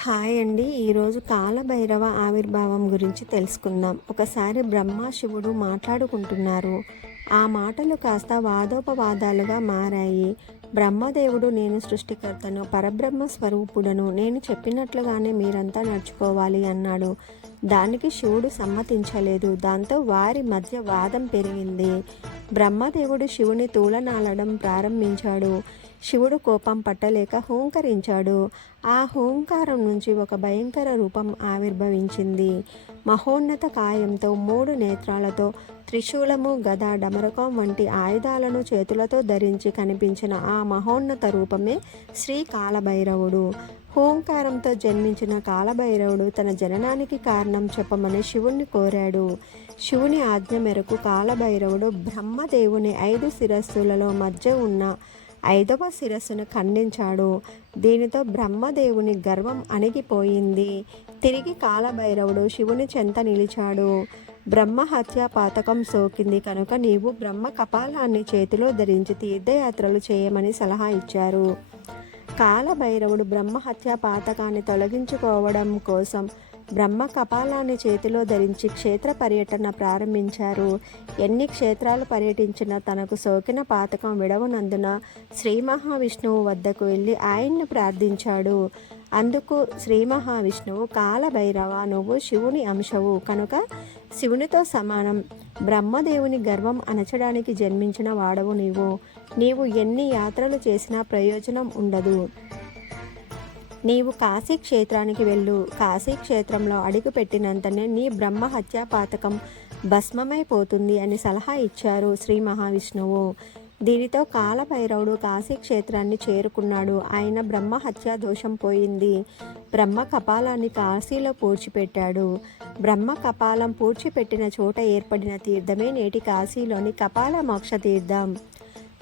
Hi అండి. ఈరోజు కాలభైరవ ఆవిర్భావం గురించి తెలుసుకుందాం. ఒకసారి బ్రహ్మ శివుడు మాట్లాడుకుంటున్నారు. ఆ మాటలు కాస్త వాదోపవాదాలుగా మారాయి. బ్రహ్మదేవుడు నేను సృష్టికర్తను పరబ్రహ్మ స్వరూపుడను నేను చెప్పినట్లుగానే మీరంతా నడుచుకోవాలి అన్నాడు. దానికి శివుడు సమ్మతించలేదు. దాంతో వారి మధ్య వాదం పెరిగింది. బ్రహ్మదేవుడు శివుని తూలనాలడం ప్రారంభించాడు. శివుడు కోపం పట్టలేక హూంకరించాడు. ఆ హూంకారం నుంచి ఒక భయంకర రూపం ఆవిర్భవించింది. మహోన్నత కాయంతో మూడు నేత్రాలతో త్రిశూలము గద డమరకం వంటి ఆయుధాలను చేతులతో ధరించి కనిపించిన ఆ మహోన్నత రూపమే శ్రీ కాలభైరవుడు. హోంకారంతో జన్మించిన కాలభైరవుడు తన జననానికి కారణం చెప్పమని శివుణ్ణి కోరాడు. శివుని ఆజ్ఞ మేరకు కాలభైరవుడు బ్రహ్మదేవుని ఐదు శిరస్సులలో మధ్య ఉన్న ఐదవ శిరస్సును ఖండించాడు. దీనితో బ్రహ్మదేవుని గర్వం అణిగిపోయింది. తిరిగి కాలభైరవుడు శివుని చెంత నిలిచాడు. బ్రహ్మ హత్య పాతకం సోకింది కనుక నీవు బ్రహ్మ కపాలాన్ని చేతిలో ధరించి తీర్థయాత్రలు చేయమని సలహా ఇచ్చారు. కాలభైరవుడు బ్రహ్మహత్య పాతకాన్ని తొలగించుకోవడం కోసం బ్రహ్మ కపాలాన్ని చేతిలో ధరించి క్షేత్ర పర్యటన ప్రారంభించారు. ఎన్ని క్షేత్రాలు పర్యటించినా తనకు సోకిన పాతకం విడవనందున శ్రీ మహావిష్ణువు వద్దకు వెళ్ళి ఆయన్ని ప్రార్థించాడు. అందుకు శ్రీ మహావిష్ణువు కాలభైరవ నువ్వు శివుని అంశవు. కనుక శివునితో సమానం. బ్రహ్మదేవుని గర్వం అణచడానికి జన్మించిన వాడవు నీవు. నీవు ఎన్ని యాత్రలు చేసినా ప్రయోజనం ఉండదు. నీవు కాశీ క్షేత్రానికి వెళ్ళు. కాశీ క్షేత్రంలో అడుగు పెట్టినంతనే నీ బ్రహ్మ హత్యా పాతకం భస్మమైపోతుంది అని సలహా ఇచ్చారు శ్రీ మహావిష్ణువు. దీనితో కాలభైరవుడు కాశీ క్షేత్రాన్ని చేరుకున్నాడు. ఆయన బ్రహ్మ హత్యా దోషం పోయింది. బ్రహ్మ కపాలాన్ని కాశీలో పూడ్చిపెట్టాడు. బ్రహ్మ కపాలం పూడ్చిపెట్టిన చోట ఏర్పడిన తీర్థమే నేటి కాశీలోని కపాల మోక్ష తీర్థం.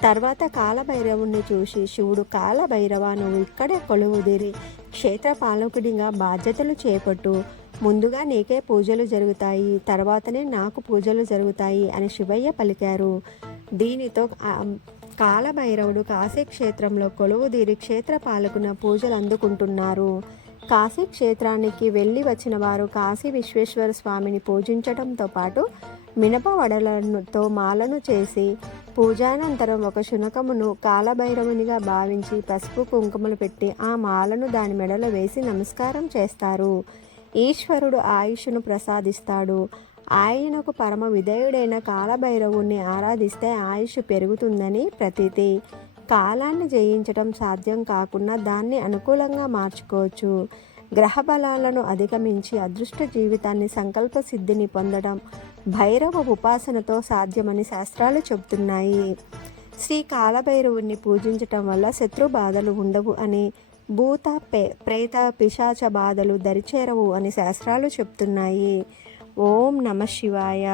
తర్వాత కాలభైరవుణ్ణి చూసి శివుడు కాలభైరవ నువ్వు ఇక్కడే కొలువుదిరి. క్షేత్ర పాలకుడిగా బాధ్యతలు చేపట్టు. ముందుగా నీకే పూజలు జరుగుతాయి. తర్వాతనే నాకు పూజలు జరుగుతాయి అని శివయ్య పలికారు. దీనితో కాలభైరవుడు కాశీ క్షేత్రంలో కొలువుదీరి క్షేత్ర పాలకున పూజలు అందుకుంటున్నారు. కాశీ క్షేత్రానికి వెళ్ళి వచ్చిన వారు కాశీ విశ్వేశ్వర స్వామిని పూజించడంతో పాటు మినప వడలతో మాలను చేసి పూజానంతరం ఒక శునకమును కాలభైరవునిగా భావించి పసుపు కుంకుమలు పెట్టి ఆ మాలను దాని మెడలో వేసి నమస్కారం చేస్తారు. ఈశ్వరుడు ఆయుష్ను ప్రసాదిస్తాడు. ఆయనకు పరమ విధేయుడైన కాలభైరవుణ్ణి ఆరాధిస్తే ఆయుష్ పెరుగుతుందని ప్రతీతి. కాలాన్ని జయించడం సాధ్యం కాకుండా దాన్ని అనుకూలంగా మార్చుకోవచ్చు. గ్రహ బలాలను అధిగమించి అదృష్ట జీవితాన్ని సంకల్ప సిద్ధిని పొందడం భైరవ ఉపాసనతో సాధ్యమని శాస్త్రాలు చెబుతున్నాయి. శ్రీ కాలభైరవుణ్ణి పూజించటం వల్ల శత్రు బాధలు ఉండవు అని భూత ప్రేత పిశాచ బాధలు దరిచేరవు అని శాస్త్రాలు చెప్తున్నాయి ఓం నమ శివాయ.